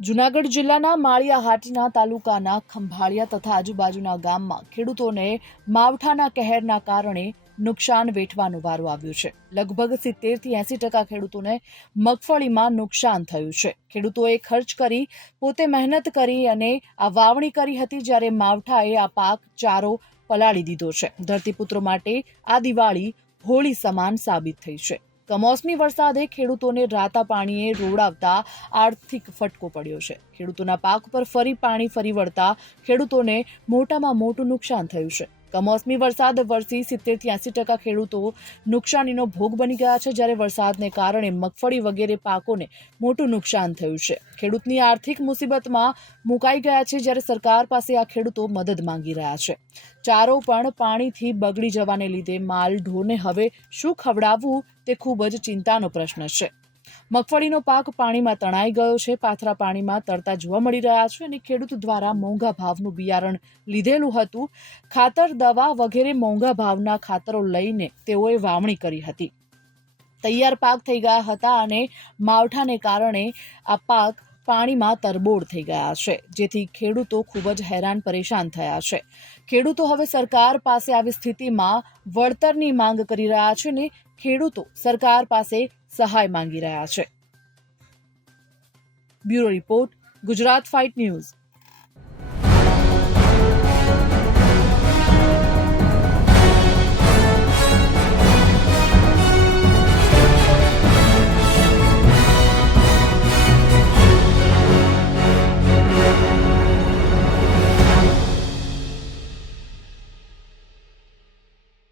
જુનાગઢ જિલ્લાના માળિયાહાટીના તાલુકાના ખંભાળિયા તથા આજુબાજુના ગામમાં ખેડૂતોને માવઠાના કહેરના કારણે નુકસાન વેઠવાનો વારો આવ્યો છે. લગભગ સિત્તેરથી એંસી ટકા ખેડૂતોને મગફળીમાં નુકસાન થયું છે. ખેડૂતોએ ખર્ચ કરી, પોતે મહેનત કરી અને આ વાવણી કરી હતી જ્યારે માવઠાએ આ પાક ચારો પલાળી દીધો છે. ધરતીપુત્રો માટે આ દિવાળી હોળી સમાન સાબિત થઈ છે. કમોસમી વરસાદે ખેડૂતોને રાતા પાણીએ રોડાવતા આર્થિક ફટકો પડ્યો છે. ખેડૂતોના પાક પર ફરી પાણી ફરી વળતા ખેડૂતોને મોટામાં મોટું નુકસાન થયું છે. કમોસમી વરસાદ વરસી સિત્તેર ત્યાસી ટકા ખેડૂતો નુકસાનીનો ભોગ બની ગયા છે જ્યારે વરસાદને કારણે મગફળી વગેરે પાકોને મોટું નુકસાન થયું છે. ખેડૂતની આર્થિક મુસીબતમાં મુકાઈ ગયા છે જ્યારે સરકાર પાસે આ ખેડૂતો મદદ માંગી રહ્યા છે. ચારો પણ પાણીથી બગડી જવાને લીધે માલ, ઢોરને હવે શું ખવડાવવું તે ખૂબ જ ચિંતાનો પ્રશ્ન છે. મગફળીનો પાક પાણીમાં તણાઈ ગયો છે. પાથરા પાણીમાં તરતા જોવા મળી રહ્યા છે અને ખેડૂત દ્વારા મોંઘા ભાવનું બિયારણ લીધેલું હતું. ખાતર, દવા વગેરે મોંઘા ભાવના ખાતરો લઈને તેઓએ વાવણી કરી હતી. તૈયાર પાક થઈ ગયા હતા અને માવઠાને કારણે આ પાક પાણીમાં તરબોળ થઈ ગયા છે, જેથી ખેડૂતો ખૂબ જ હેરાન પરેશાન થયા છે. ખેડૂતો હવે સરકાર પાસે આવી સ્થિતિમાં વળતરની માંગ કરી રહ્યા છે ને ખેડૂતો સરકાર પાસે સહાય માંગી રહ્યા છે. Bureau report, Gujarat fight news.